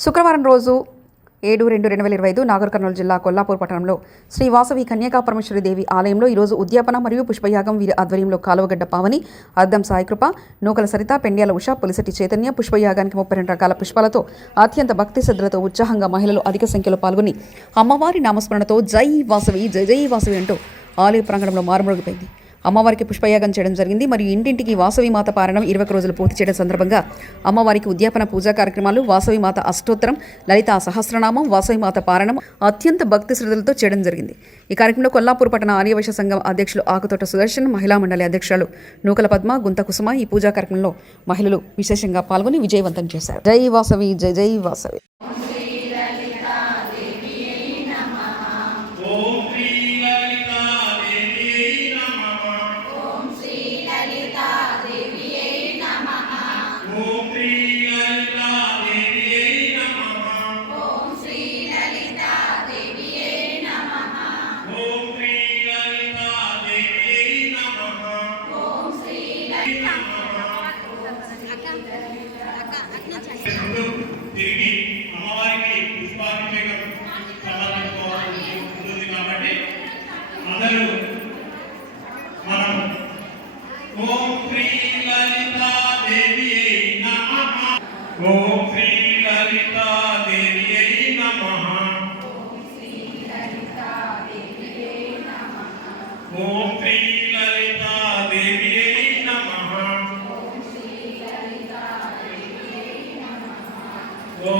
శుక్రవారం రోజు ఏడు రెండు రెండు వేల ఇరవై ఐదు నాగర్ కర్నూలు జిల్లా కొల్లాపూర్ పట్టణంలో శ్రీ వాసవి కన్యకా పరమేశ్వరి దేవి ఆలయంలో ఈరోజు ఉద్యాపన మరియు పుష్పయాగం వీరి ఆధ్వర్యంలో కాలువగడ్డ పావని అద్దం సాయికృప నూకల సరిత పెండ్యాల ఉష పులిసటి చైతన్య పుష్పయాగానికి ముప్పై రెండు రకాల పుష్పాలతో అత్యంత భక్తి శ్రద్ధలతో ఉత్సాహంగా మహిళలు అధిక సంఖ్యలో పాల్గొని అమ్మవారి నామస్మరణతో జై వాసవి జై జై వాసవి అంటూ ఆలయ ప్రాంగణంలో మారుమరుగుపోయింది. అమ్మవారికి పుష్పయాగం చేయడం జరిగింది. మరియు ఇంటింటికి వాసవి మాత పారణం ఇరవై రోజులు పూర్తి చేయడం సందర్భంగా అమ్మవారికి ఉద్యాపన పూజా కార్యక్రమాలు వాసవి మాత అష్టోత్తరం లలిత సహస్రనామం వాసవి మాత పారణం అత్యంత భక్తి శ్రద్ధలతో చేయడం జరిగింది. ఈ కార్యక్రమంలో కొల్లాపూర్ పట్టణ ఆర్యవైశ్య సంఘం అధ్యక్షులు ఆకుతోట సుదర్శన్ మహిళా మండలి అధ్యక్షులు నూకల పద్మ గుంత కుసుమ ఈ పూజా కార్యక్రమంలో మహిళలు విశేషంగా పాల్గొని విజయవంతం చేశారు. జై వాసవి జై జై Vasavi.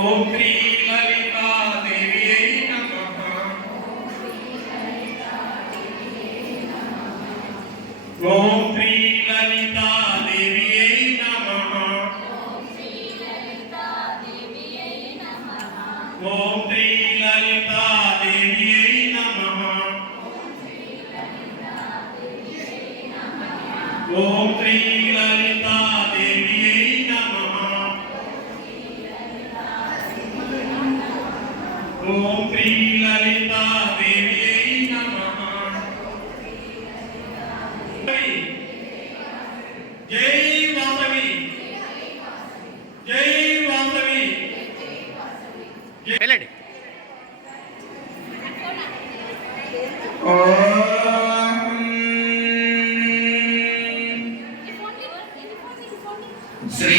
com Shri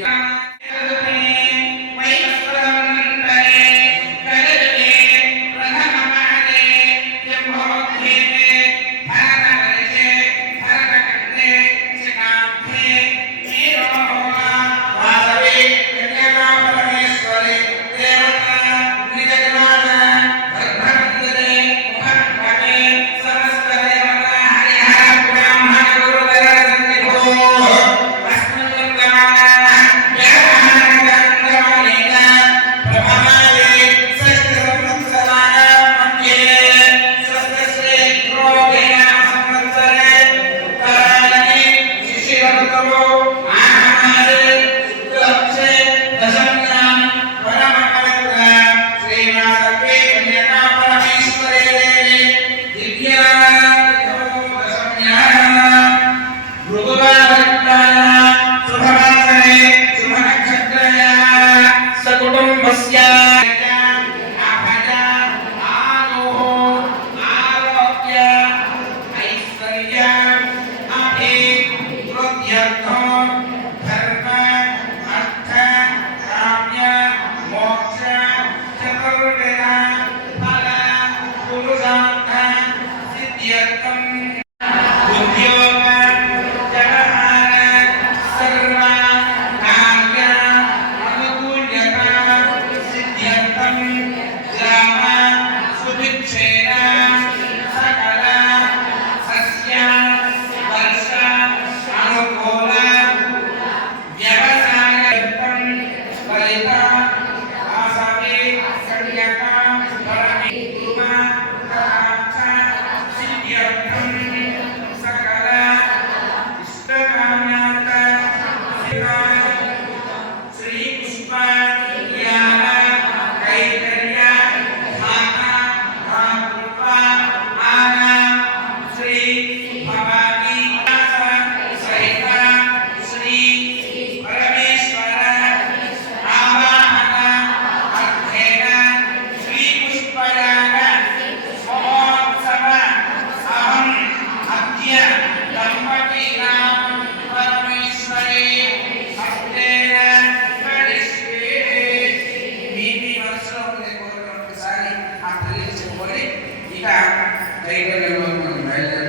Hallelujah. Tiger ನಮ್ಮ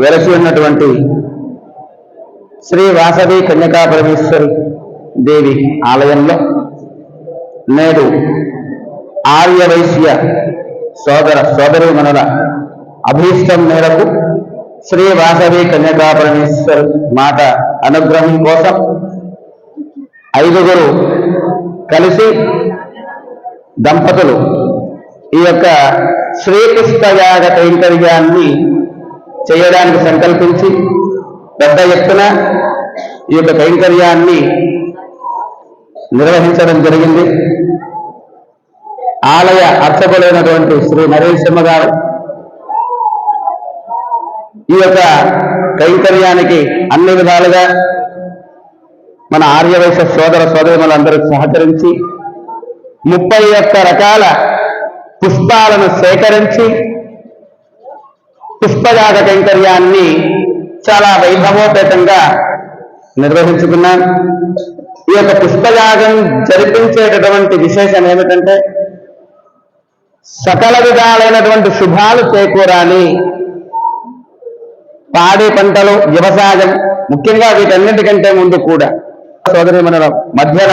వెలసి ఉన్నటువంటి శ్రీ వాసవి కన్యకా పరమేశ్వరి దేవి ఆలయంలో నేడు ఆర్య వైశ్య సోదర సోదరీమణుల అభీష్టం మేరకు శ్రీ వాసవి కన్యకా పరమేశ్వరి మాట అనుగ్రహం కోసం ఐదుగురు కలిసి దంపతులు ఈ యొక్క శ్రీకృష్ణయాగ కైంకర్యాన్ని చేయడానికి సంకల్పించి పెద్ద ఎత్తున ఈ యొక్క కైంకర్యాన్ని నిర్వహించడం జరిగింది. ఆలయ అర్చకులైనటువంటి శ్రీ నరేశ్వర గారు ఈ యొక్క కైంకర్యానికి అన్ని విధాలుగా మన ఆర్యవైశ్య సోదర సోదరులందరూ సహకరించి ముప్పై ఒక్క రకాల పుష్పాలను సేకరించి పుష్పయాగ కైంకర్యాన్ని చాలా వైభవోపేతంగా నిర్వహించుకున్నాం ఈ యొక్క పుష్పయాగం జరిపించేటటువంటి విశేషం ఏమిటంటే సకల విధాలైనటువంటి శుభాలు చేకూరాలి. పాడి పంటలు వ్యవసాయం ముఖ్యంగా వీటన్నిటికంటే ముందు కూడా సోదరి మన మధ్యన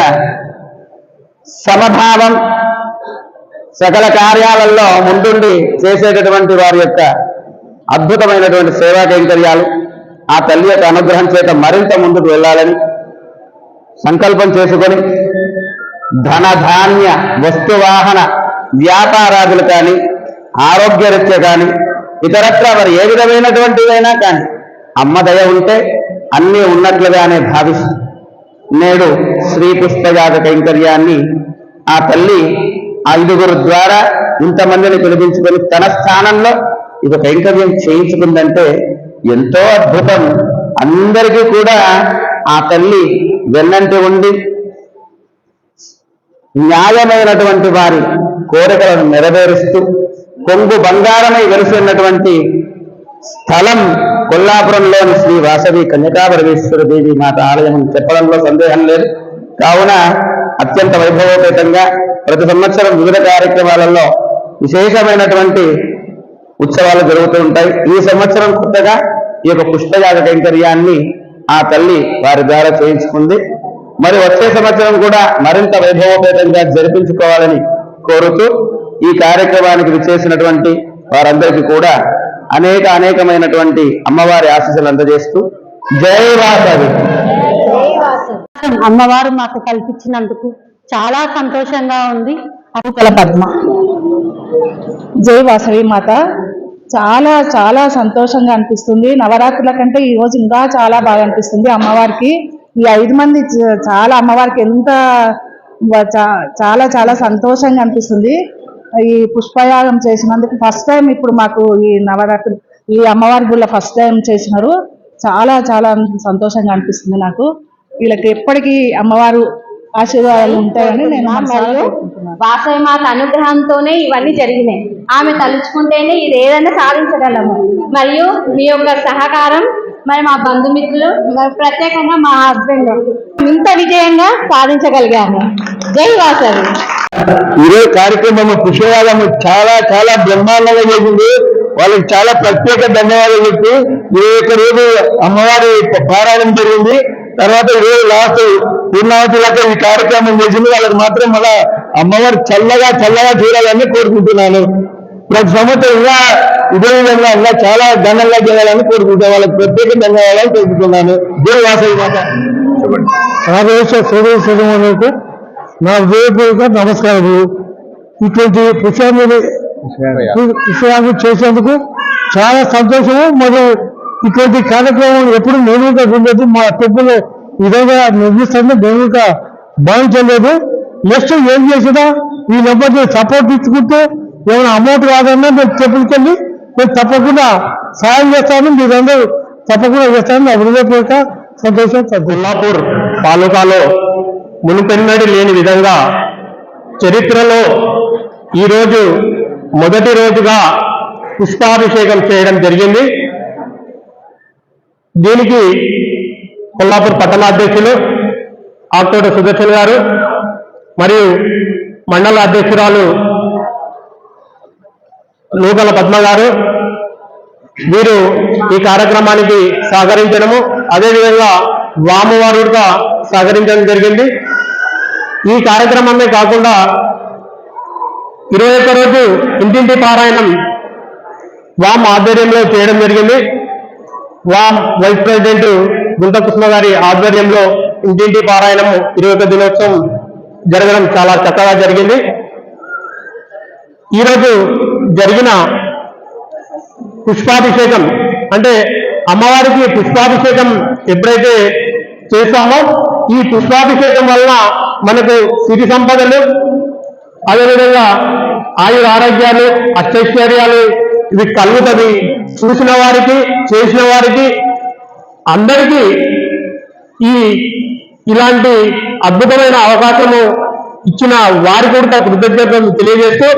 సమభావం సకల కార్యాలలో ముందుండి చేసేటటువంటి వారి యొక్క అద్భుతమైనటువంటి సేవా కైంకర్యాలు ఆ తల్లి యొక్క అనుగ్రహం చేత మరింత ముందుకు వెళ్ళాలని సంకల్పం చేసుకొని ధనధాన్య వస్తువాహన వ్యాపారాదులు కానీ ఆరోగ్యరీత్య కానీ ఇతరత్ర వారు ఏ విధమైనటువంటివైనా కానీ అమ్మ దయ ఉంటే అన్నీ ఉన్నట్లుగానే భావిస్తూ నేడు శ్రీ పుష్పయాగ కైంకర్యాన్ని ఆ తల్లి ఐదుగురు ద్వారా ఇంతమందిని పిలిపించుకొని తన స్థానంలో ఇది కైంకర్యం చేయించుకుందంటే ఎంతో అద్భుతం. అందరికీ కూడా ఆ తల్లి వెన్నంటి ఉండి న్యాయమైనటువంటి వారి కోరికలను నెరవేరుస్తూ కొంగు బంగారమై వెలిసినటువంటి స్థలం కొల్లాపురంలోని శ్రీ వాసవి కన్యకాపరమేశ్వర దేవి మాత ఆలయం చెప్పడంలో సందేహం లేదు. కావున అత్యంత వైభవోపేతంగా ప్రతి సంవత్సరం వివిధ కార్యక్రమాలలో విశేషమైనటువంటి ఉత్సవాలు జరుగుతూ ఉంటాయి. ఈ సంవత్సరం కొత్తగా ఈ యొక్క పుష్పయాగ కైంకర్యాన్ని ఆ తల్లి వారి ద్వారా చేయించుకుంది. మరి వచ్చే సంవత్సరం కూడా మరింత వైభవపేతంగా జరిపించుకోవాలని కోరుతూ ఈ కార్యక్రమానికి విచ్చేసినటువంటి వారందరికీ కూడా అనేక అనేకమైనటువంటి అమ్మవారి ఆశీస్సులు అందజేస్తూ జై వాసవి. అమ్మవారు మాకు కల్పించినందుకు చాలా సంతోషంగా ఉంది. అకుకల పద్మ. జై వాసవి మాత. చాలా చాలా సంతోషంగా అనిపిస్తుంది. నవరాత్రుల కంటే ఈ రోజు ఇంకా చాలా బాగా అనిపిస్తుంది అమ్మవారికి. ఈ ఐదు మంది చాలా అమ్మవారికి ఎంత చాలా చాలా సంతోషంగా అనిపిస్తుంది. ఈ పుష్పయాగం చేసినందుకు ఫస్ట్ టైం ఇప్పుడు మాకు ఈ నవరాత్రులు ఈ అమ్మవారి గుళ్ళ ఫస్ట్ టైం చేసినారు. చాలా చాలా సంతోషంగా అనిపిస్తుంది నాకు. వీళ్ళకి ఎప్పటికీ అమ్మవారు ఆశీర్వాదాలు ఉంటాయని నేను మరియు. వాసవి మాత అనుగ్రహంతోనే ఇవన్నీ జరిగినాయి. ఆమె తలుచుకుంటేనే ఇది ఏదైనా సాధించగలము. మరియు మీ యొక్క సహకారం మరి మా బంధుమిత్రులు మరి ప్రత్యేకంగా మా హస్బెండ్ ఇంత విజయంగా సాధించగలిగాము. జై వాసవి. ఈరోజు కార్యక్రమం పుష్పయాగం చాలా చాలా బ్రహ్మాండంగా చేసింది వాళ్ళకి చాలా ప్రత్యేక ధన్యవాదాలు చెప్పి ఇరవై ఒక్క రోజు అమ్మవారి పారాయణం జరిగింది. తర్వాత ఈరోజు లాస్ట్ పూర్ణావతి దాకా ఈ కార్యక్రమం చేసింది. వాళ్ళకి మాత్రం మళ్ళా అమ్మవారు చల్లగా చల్లగా చూడాలని కోరుకుంటున్నాను. ప్రతి సంవత్సరం ఇంకా ఇదే విధంగా ఇంకా చాలా ఘనంగా చేయాలని కోరుకుంటున్నాను. వాళ్ళకి ప్రత్యేక ధన్యవాదాలు తెలుపుతున్నాను. జై వాసవి సోదరులకు నా హృదయపూర్వక నమస్కారములు. ఇటువంటి పుష్పాన్ని పుష్పాన్ని చేసేందుకు చాలా సంతోషము మరియు ఇటువంటి కార్యక్రమం ఎప్పుడు నేనుగా ఉండదు మా పెద్దలు విధంగా నిర్మిస్తుంటే నేనుగా భావించలేదు. నెక్స్ట్ ఏం చేసినా ఈ నెంబర్ని సపోర్ట్ ఇచ్చుకుంటే ఏమైనా అమౌంట్ కాదన్నా నేను చెప్పుకెళ్ళి నేను తప్పకుండా సాయం చేస్తాను మీరందరూ తప్పకుండా చేస్తాను నా హృదయపూర్వక సంతోషం కొల్లాపూర్ తాలూకాలో మునుపెన్నడి లేని విధంగా చరిత్రలో ఈరోజు మొదటి రోజుగా పుష్పాభిషేకం చేయడం జరిగింది. దీనికి కొల్లాపూర్ పట్టణ అధ్యక్షులు ఆక్టోట సుదర్శన్ గారు మరియు మండల అధ్యక్షురాలు నూకల పద్మ గారు. వీరు ఈ కార్యక్రమానికి సహకరించడము అదేవిధంగా వామవారుడుగా సహకరించడం జరిగింది. ఈ కార్యక్రమమే కాకుండా ఇరవై ఒక్క రోజు ఇంటింటి పారాయణం వామ ఆధ్వర్యంలో చేయడం జరిగింది. వామ్ వైస్ ప్రెసిడెంట్ గుంట కృష్ణ గారి ఆధ్వర్యంలో ఇంటింటి పారాయణం ఇరవై దినోత్సవం జరగడం చాలా చక్కగా జరిగింది. ఈరోజు జరిగిన పుష్పాభిషేకం అంటే అమ్మవారికి పుష్పాభిషేకం ఎప్పుడైతే చేస్తామో ఈ పుష్పాభిషేకం వలన మనకు సిరి సంపదలు అదేవిధంగా ఆయుర ఆరోగ్యాలు అష్టైశ్వర్యాలు ఇది కలుగుతుంది. చూసిన వారికి చేసిన వారికి అందరికీ ఈ ఇలాంటి అద్భుతమైన అవకాశము ఇచ్చిన వారి కూడా కృతజ్ఞతలు తెలియజేస్తూ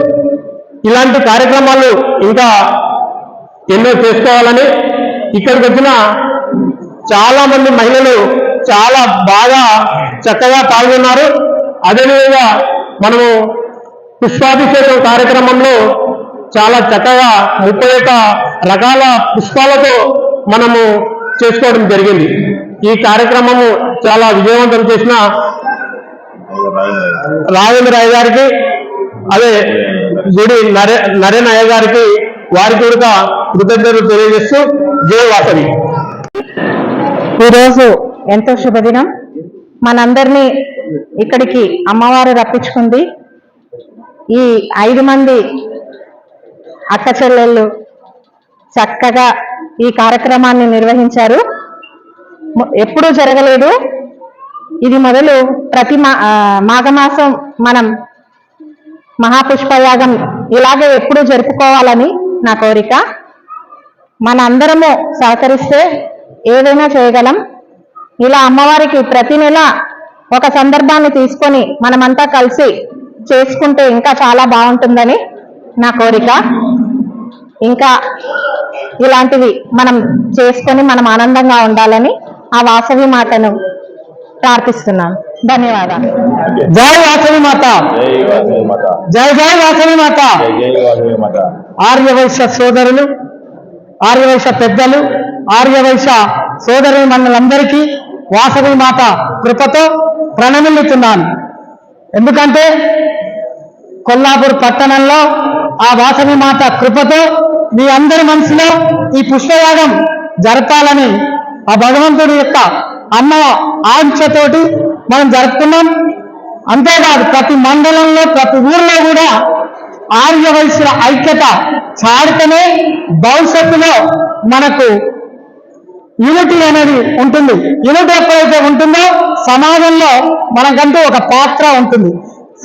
ఇలాంటి కార్యక్రమాలు ఇంకా ఎన్నో చేసుకోవాలని ఇక్కడికి వచ్చిన చాలా మంది మహిళలు చాలా బాగా చక్కగా పాల్గొన్నారు. అదేవిధంగా మనము పుష్పాభిషేకం కార్యక్రమంలో చాలా చక్కగా ముప్పై ఒక్క రకాల పుష్పాలతో మనము చేసుకోవడం జరిగింది. ఈ కార్యక్రమము చాలా విజయవంతం చేసిన రాజేంద్ర అయ్య గారికి అదే గుడి నరే నరేన్ అయ్య గారికి వారి కూడా కృతజ్ఞతలు తెలియజేస్తూ జయ వాసవి. ఈరోజు ఎంతో శుభదినం. మనందరినీ ఇక్కడికి అమ్మవారు రప్పించుకుంది. ఈ ఐదు మంది అక్క చెల్లెళ్ళు చక్కగా ఈ కార్యక్రమాన్ని నిర్వహించారు. ఎప్పుడూ జరగలేదు. ఇది మొదలు ప్రతి మా మాఘమాసం మనం మహాపుష్పయాగం ఇలాగే ఎప్పుడూ జరుపుకోవాలని నా కోరిక. మన అందరము సహకరిస్తే ఏదైనా చేయగలం. ఇలా అమ్మవారికి ప్రతి నెల ఒక సందర్భాన్ని తీసుకొని మనమంతా కలిసి చేసుకుంటే ఇంకా చాలా బాగుంటుందని నా కోరిక. ఇంకా ఇలాంటివి మనం చేసుకొని మనం ఆనందంగా ఉండాలని ఆ వాసవి మాటను ప్రార్థిస్తున్నాను ధన్యవాదాలు. జై వాసవి మాత. జై వాసవి మాత. జై జై వాసవి మాత. జై జై వాసవి మాత. ఆర్యవైశ్య సోదరులు ఆర్యవైశ్య పెద్దలు ఆర్యవైశ్య సోదరులు మనందరికీ వాసవి మాత కృపతో ప్రణమిల్లుతున్నాను. ఎందుకంటే కొల్లాపూర్ పట్టణంలో ఆ వాసవి మాత కృపతో మీ అందరి మనసులో ఈ పుష్పయాగం జరపాలని ఆ భగవంతుడి యొక్క అమ్మ ఆంక్షతోటి మనం జరుపుకున్నాం అంతేకాదు ప్రతి మండలంలో ప్రతి ఊర్లో కూడా ఆర్య వయసుల ఐక్యత చాడితేనే భవిష్యత్తులో మనకు యూనిటీ అనేది ఉంటుంది. యూనిటీ ఎప్పుడైతే ఉంటుందో సమాజంలో మనకంటూ ఒక పాత్ర ఉంటుంది.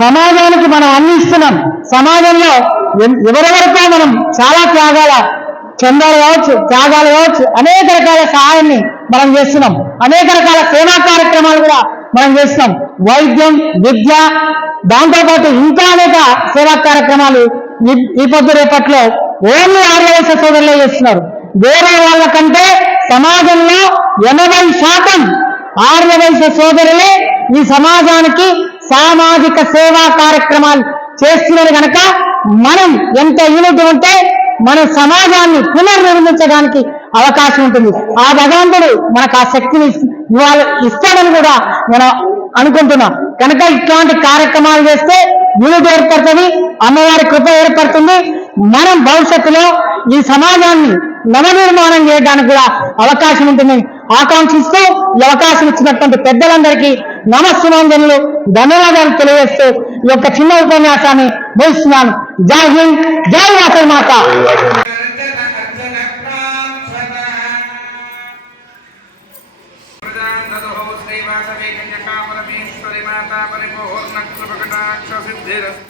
సమాజానికి మనం అన్ని ఇస్తున్నాం. సమాజంలో ఎవరెవరికో మనం చాలా త్యాగాల చందాలు కావచ్చు త్యాగాలు కావచ్చు అనేక రకాల సహాయాన్ని మనం చేస్తున్నాం. అనేక రకాల సేవా కార్యక్రమాలు కూడా మనం చేస్తున్నాం. వైద్యం విద్య దాంతోపాటు ఇంకా అనేక సేవా కార్యక్రమాలు ఈ- ఈ పొద్దు రేపట్లో ఓన్లీ ఆర్యవైశ్య సోదరులే చేస్తున్నారు. వేరే వాళ్ళకంటే సమాజంలో ఎనభై శాతం ఆర్యవైశ్య సోదరులే ఈ సమాజానికి సామాజిక సేవా కార్యక్రమాలు చేస్తున్నారు కనుక మనం ఎంత యూనిట్ ఉంటే మన సమాజాన్ని పునర్నిర్మించడానికి అవకాశం ఉంటుంది. ఆ భగవంతుడు మనకు ఆ శక్తిని ఇవాళ ఇస్తాడని కూడా మనం అనుకుంటున్నాం. కనుక ఇట్లాంటి కార్యక్రమాలు చేస్తే యూనిట్ ఏర్పడుతుంది అమ్మవారి కృప ఏర్పడుతుంది. మనం భవిష్యత్తులో ఈ సమాజాన్ని నవనిర్మాణం చేయడానికి కూడా అవకాశం ఉంటుంది. ఆకాంక్షిస్తూ ఈ అవకాశం ఇచ్చినటువంటి పెద్దలందరికీ నమస్సుమాంజనులు ధన్యవాదాలు తెలియజేస్తూ ఈ యొక్క చిన్న ఉపన్యాసాన్ని ముగిస్తున్నాను. జై హింద్ జై వాసవి మాత. శ్రీవాసవే మాతా పరిపూర్ణ కృపకటాక్ష సిద్ధిరస్తు.